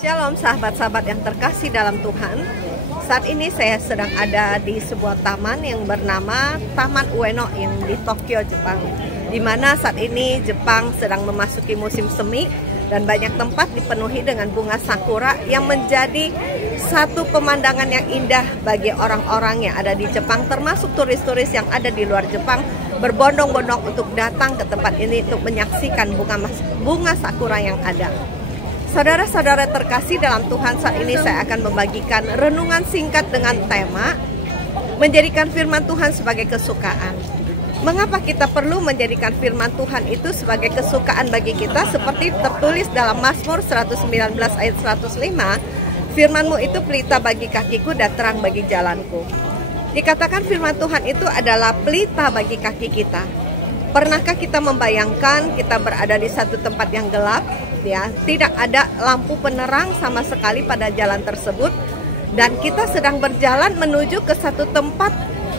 Shalom sahabat-sahabat yang terkasih dalam Tuhan. Saat ini saya sedang ada di sebuah taman yang bernama Taman Ueno yang di Tokyo, Jepang. Di mana saat ini Jepang sedang memasuki musim semi dan banyak tempat dipenuhi dengan bunga sakura yang menjadi satu pemandangan yang indah bagi orang-orang yang ada di Jepang, termasuk turis-turis yang ada di luar Jepang berbondong-bondong untuk datang ke tempat ini untuk menyaksikan bunga sakura yang ada. Saudara-saudara terkasih dalam Tuhan, saat ini saya akan membagikan renungan singkat dengan tema menjadikan firman Tuhan sebagai kesukaan. Mengapa kita perlu menjadikan firman Tuhan itu sebagai kesukaan bagi kita? Seperti tertulis dalam Mazmur 119 ayat 105, firman-Mu itu pelita bagi kakiku dan terang bagi jalanku. Dikatakan firman Tuhan itu adalah pelita bagi kaki kita. Pernahkah kita membayangkan kita berada di satu tempat yang gelap? Ya, tidak ada lampu penerang sama sekali pada jalan tersebut, dan kita sedang berjalan menuju ke satu tempat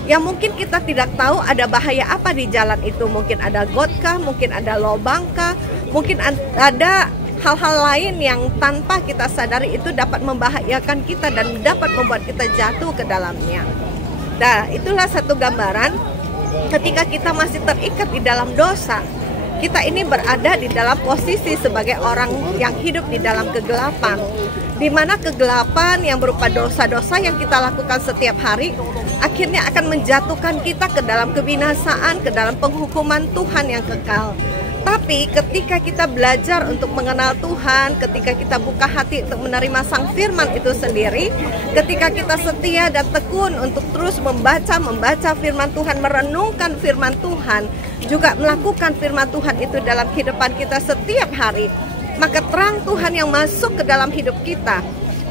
yang mungkin kita tidak tahu ada bahaya apa di jalan itu. Mungkin ada gotkah, mungkin ada lobangkah, mungkin ada hal-hal lain yang tanpa kita sadari itu dapat membahayakan kita dan dapat membuat kita jatuh ke dalamnya. Nah, itulah satu gambaran ketika kita masih terikat di dalam dosa. Kita ini berada di dalam posisi sebagai orang yang hidup di dalam kegelapan, di mana kegelapan yang berupa dosa-dosa yang kita lakukan setiap hari akhirnya akan menjatuhkan kita ke dalam kebinasaan, ke dalam penghukuman Tuhan yang kekal. Tapi ketika kita belajar untuk mengenal Tuhan, ketika kita buka hati untuk menerima Sang Firman itu sendiri, ketika kita setia dan tekun untuk terus membaca firman Tuhan, merenungkan firman Tuhan, juga melakukan firman Tuhan itu dalam kehidupan kita setiap hari, maka terang Tuhan yang masuk ke dalam hidup kita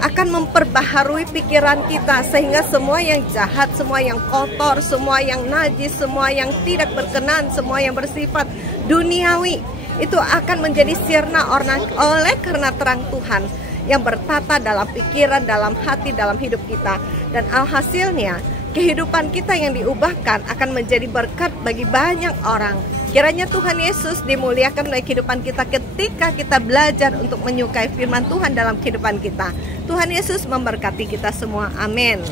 akan memperbaharui pikiran kita, sehingga semua yang jahat, semua yang kotor, semua yang najis, semua yang tidak berkenan, semua yang bersifat duniawi itu akan menjadi sirna oleh karena terang Tuhan yang bertata dalam pikiran, dalam hati, dalam hidup kita. Dan alhasilnya kehidupan kita yang diubahkan akan menjadi berkat bagi banyak orang. Kiranya Tuhan Yesus dimuliakan oleh kehidupan kita ketika kita belajar untuk menyukai firman Tuhan dalam kehidupan kita. Tuhan Yesus memberkati kita semua. Amin.